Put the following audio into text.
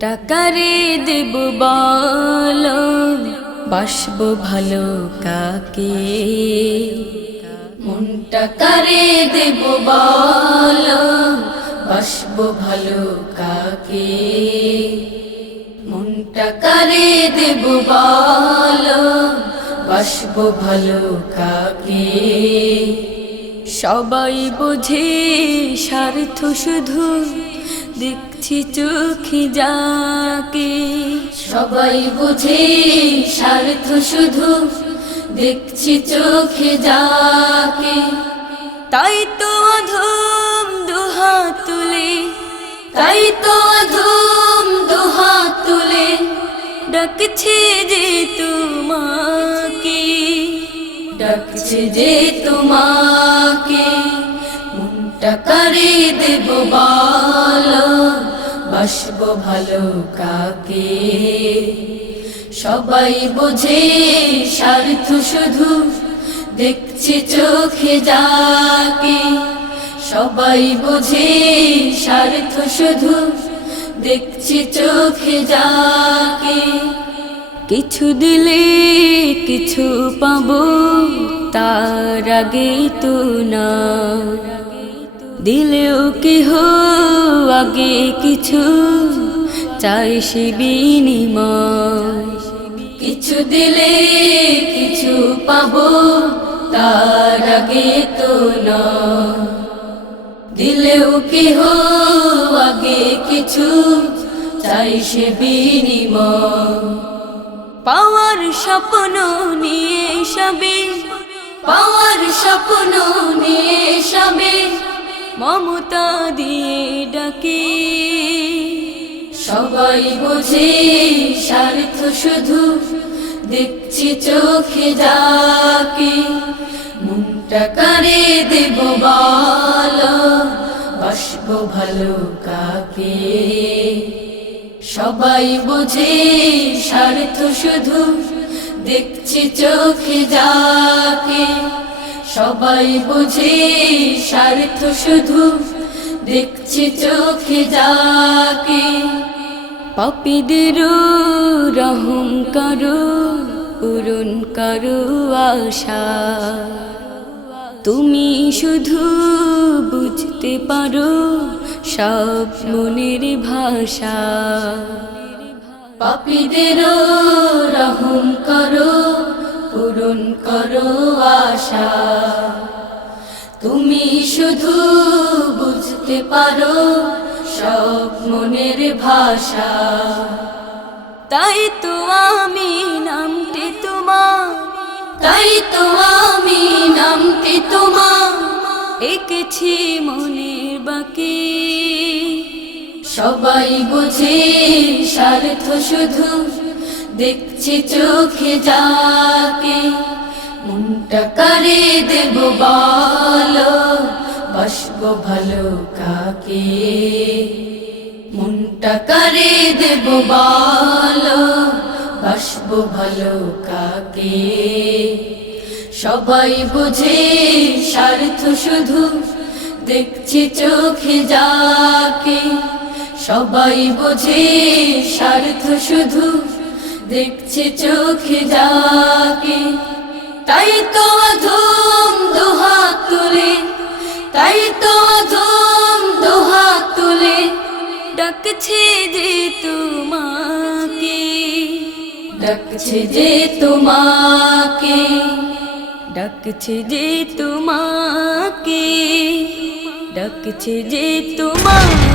টাকারে দেব বল? বাসব ভালো কাকে? মনটা কারে দেব বল? বাসব ভালো কাকে? মনটা কারে দেব বল? বাসব ভালো কাকে? সবাই বোঝে স্বার্থ শুধু দেখছি চোখে যাকে। সবাই বুঝে স্বার্থ শুধু, দেখছি চোখে যাকে। তাই তো অধম দুহাত তুলে, তাই তো অধম দুহাত তুলে, ডাকছে যে তোমাকে। ডাকছে যে তোমাকে, মনটা করে দেব বল। বাসব ভালো কাকে? সবাই বোঝে স্বার্থ শুধু দেখছে চোখে যাকে। সবাই বোঝে স্বার্থ শুধু দেখছি চোখে যাকে। কিছু দিলে কিছু পাবো, তার আগে তো না। দিলেও কি হো আগে কিছু? চাই সে বিনিময়। কিছু দিলে কিছু পাবো, তার আগে তো না দিলেও কি হো আগে কিছু? চাই সে পাওয়ার স্বপ্ন নিয়ে সবে, পাওয়ার স্বপ্ন নিয়ে সবে মমতা দিয়ে ডাকে। সবাই বোঝে স্বার্থ শুধু দেখছি চোখে যাকে। মনটা করে দেব বল, বাসব ভালো কাকে? সবাই বোঝে স্বার্থ শুধু দেখছি চোখে যাকে। সবাই বোঝে স্বার্থ শুধু দেখছি চোখে যাকে। পাপিদের রহম করো, পূরণ করো আশা। তুমি শুধু বুঝতে পারো সব মনের ভাষা। পাপীদের রহম করো পূরণ করো আশা। তুমি শুধু বুঝতে পারো সব মনের ভাষা। তাই তো আমি নামটি তোমার। তাই তো আমি নামটি তোমার। এঁকেছি মনের বাকি। সবাই বুঝে স্বার্থ শুধু দেখছি চোখে যাকে, মনটা করে দেব বল, বাসব ভালো কাকে? মনটা করে দেব বল, বাসব ভালো কাকে? সবাই বুঝে স্বার্থ শুধু দেখছি চোখে যাকে, সবাই বোঝে স্বার্থ শুধু দেখছে চোখে যাকে। তাই তো ধুম দুহাত তুলে, তাই তো ধুম দুহাত তুলে ডাকছে যে তোমাকে। ডাকছে যে তোমাকে, ডাকছে যে তোমাকে, ডাকছে যে তোমাকে।